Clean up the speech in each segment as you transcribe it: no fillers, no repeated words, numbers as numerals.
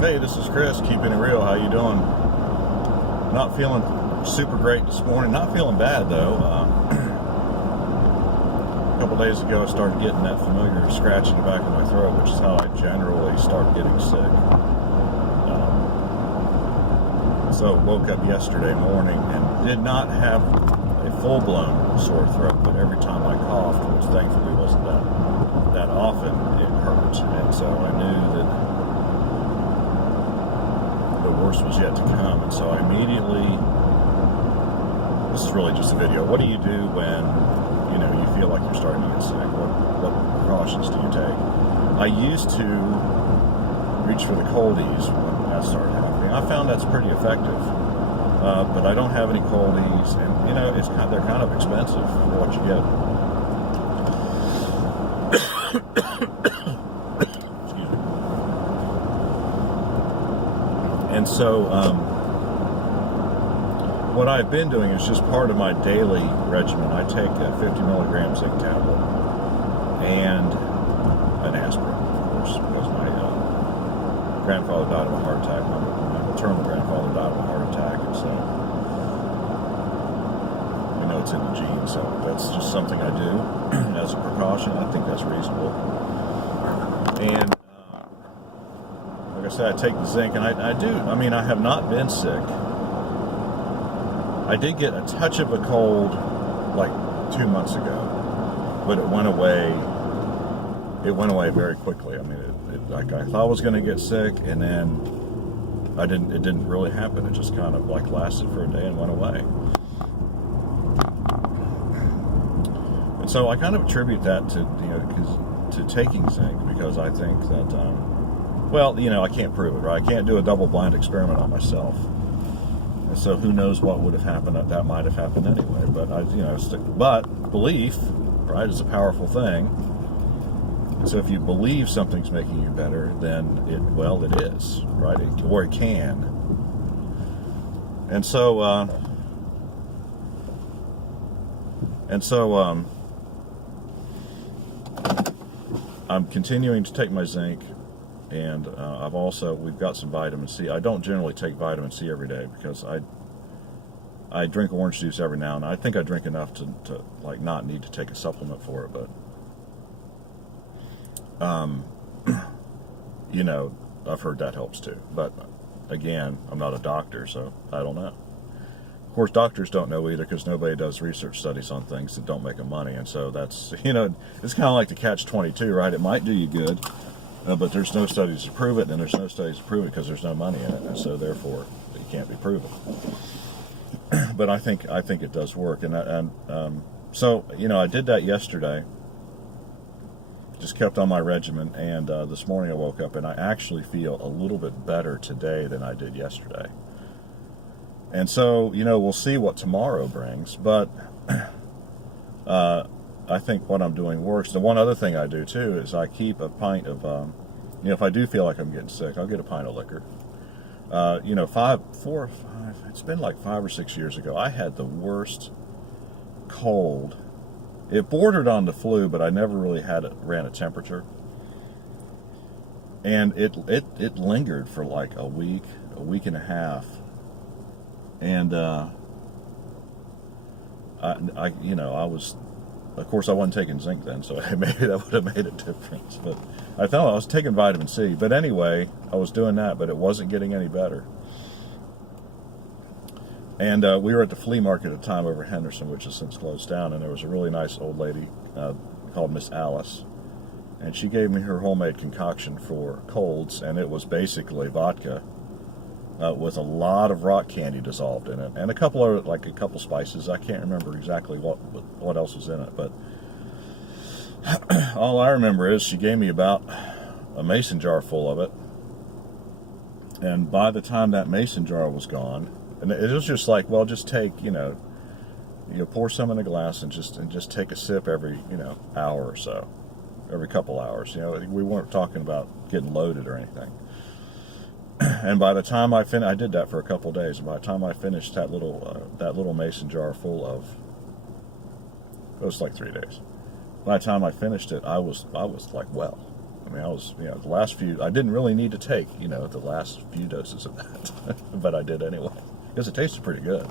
Hey, this is Chris, keeping it real. How you doing? Not feeling super great this morning. Not feeling bad though. A couple days ago, I started getting that familiar scratch in the back of my throat, which is how I generally start getting sick. So woke up yesterday morning and did not have a full-blown sore throat, but every time I coughed, which thankfully wasn't that often, it hurt, and so I knew that the worst was yet to come. And so I immediately, this is really just a video, what do you do when you feel like you're starting to get sick? What precautions do you take? I used to reach for the coldies when that started happening. I found that's pretty effective, but I don't have any coldies, and they're kind of expensive for what you get. And so what I've been doing is just part of my daily regimen. I take a 50 milligram zinc tablet and an aspirin, of course, because my grandfather died of a heart attack. My maternal grandfather died of a heart attack, and so I know it's in the genes, so that's just something I do as a precaution. I think that's reasonable. And like I said, I take the zinc, and I have not been sick. I did get a touch of a cold like 2 months ago, but it went away. It went away very quickly. I mean, like I thought I was going to get sick, and then it didn't really happen. It just kind of like lasted for a day and went away. And so I kind of attribute that to taking zinc, because I think that I can't prove it, right? I can't do a double-blind experiment on myself. And so who knows what would have happened? That might have happened anyway. But but belief, right, is a powerful thing. And so if you believe something's making you better, then it is, right? Or it can. And so I'm continuing to take my zinc. And we've got some vitamin C. I don't generally take vitamin C every day because I drink orange juice every now and then. I think I drink enough to like not need to take a supplement for it, but I've heard that helps too. But again, I'm not a doctor, so I don't know. Of course, doctors don't know either, because nobody does research studies on things that don't make them money, and so that's it's kind of like the catch-22, right? It might do you good. But there's no studies to prove it, and there's no studies to prove it because there's no money in it, and so therefore it can't be proven. But I think it does work, so I did that yesterday. Just kept on my regimen, and this morning I woke up and I actually feel a little bit better today than I did yesterday. And so we'll see what tomorrow brings, but I think what I'm doing works. The one other thing I do too is I keep a pint of, if I do feel like I'm getting sick, I'll get a pint of liquor. It's been like 5 or 6 years ago, I had the worst cold. It bordered on the flu, but I never really ran a temperature. And it lingered for like a week and a half. And I was, of course, I wasn't taking zinc then, so maybe that would have made a difference. But I thought I was taking vitamin C. But anyway, I was doing that, but it wasn't getting any better. And we were at the flea market at the time over Henderson, which has since closed down, and there was a really nice old lady called Miss Alice. And she gave me her homemade concoction for colds, and it was basically vodka with a lot of rock candy dissolved in it, and a couple spices. I can't remember exactly what else was in it, but all I remember is she gave me about a mason jar full of it. And by the time that mason jar was gone, and it was just like, well, just take, pour some in a glass and just take a sip every, hour or so, every couple hours. We weren't talking about getting loaded or anything. And by the time I did that for a couple of days. And by the time I finished that little mason jar full of, it was like 3 days. By the time I finished it, I was like, well, I mean, I was, the last few, I didn't really need to take, the last few doses of that, but I did anyway, because it tasted pretty good.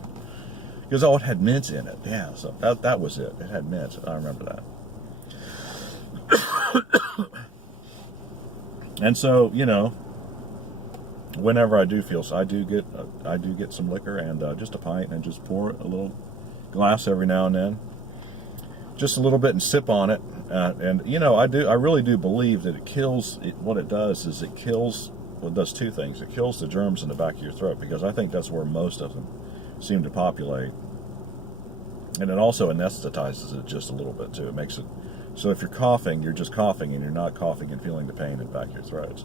Because, it had mint in it. Yeah, so that was it. It had mint. I remember that. And so, whenever I do feel so, I do get some liquor and just a pint and just pour a little glass every now and then. Just a little bit and sip on it. And I really do believe that what it does is it does two things. It kills the germs in the back of your throat, because I think that's where most of them seem to populate. And it also anesthetizes it just a little bit too. It makes it so if you're coughing, you're just coughing and you're not coughing and feeling the pain in the back of your throat.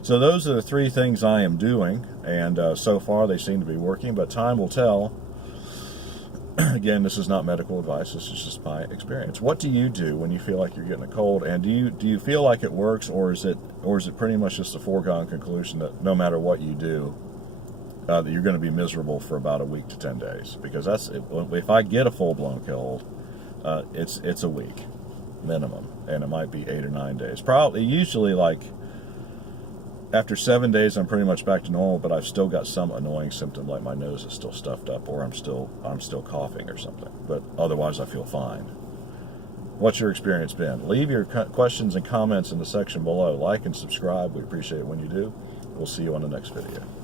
So those are the three things I am doing, and so far they seem to be working, but time will tell. Again, this is not medical advice. This is just my experience. What do you do when you feel like you're getting a cold, and do you feel like it works, or is it pretty much just a foregone conclusion that no matter what you do, that you're going to be miserable for about a week to 10 days? Because if I get a full-blown cold, it's a week minimum, and it might be 8 or 9 days. Probably usually like after 7 days, I'm pretty much back to normal, but I've still got some annoying symptom, like my nose is still stuffed up, or I'm still coughing or something. But otherwise, I feel fine. What's your experience been? Leave your questions and comments in the section below. Like and subscribe. We appreciate it when you do. We'll see you on the next video.